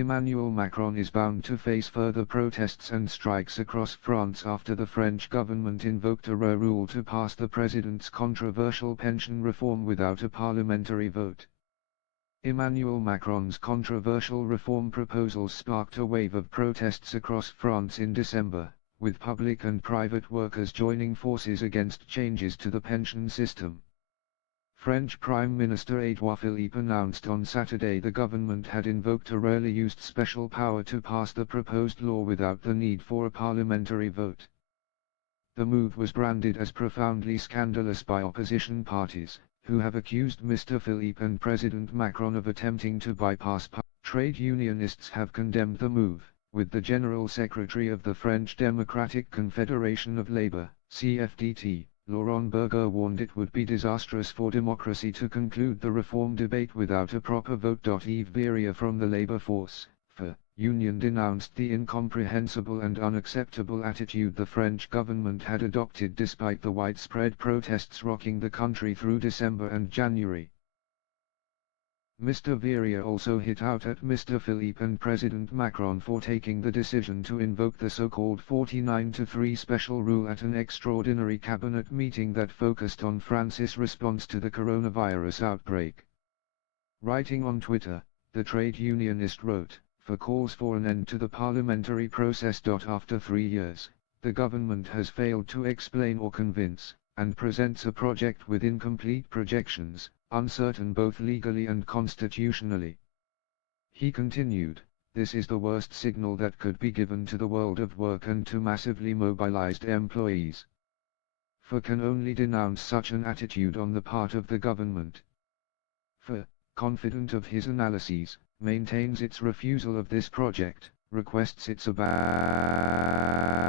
Emmanuel Macron is bound to face further protests and strikes across France after the French government invoked a rule to pass the president's controversial pension reform without a parliamentary vote. Emmanuel Macron's controversial reform proposals sparked a wave of protests across France in December, with public and private workers joining forces against changes to the pension system. French Prime Minister Edouard Philippe announced on Saturday the government had invoked a rarely used special power to pass the proposed law without the need for a parliamentary vote. The move was branded as profoundly scandalous by opposition parties, who have accused Mr. Philippe and President Macron of attempting to bypass trade unionists have condemned the move, with the General Secretary of the French Democratic Confederation of Labour, CFDT, Laurent Berger warned it would be disastrous for democracy to conclude the reform debate without a proper vote. Yves Beria from the Labour Force, union denounced the incomprehensible and unacceptable attitude the French government had adopted despite the widespread protests rocking the country through December and January. Mr. Veria also hit out at Mr. Philippe and President Macron for taking the decision to invoke the so-called 49-3 special rule at an extraordinary cabinet meeting that focused on France's response to the coronavirus outbreak. Writing on Twitter, the trade unionist wrote, "For calls for an end to the parliamentary process. After 3 years, the government has failed to explain or convince, and presents a project with incomplete projections, uncertain both legally and constitutionally." He continued, "This is the worst signal that could be given to the world of work and to massively mobilized employees. FA can only denounce such an attitude on the part of the government. FA, confident of his analyses, maintains its refusal of this project, requests its abandonment."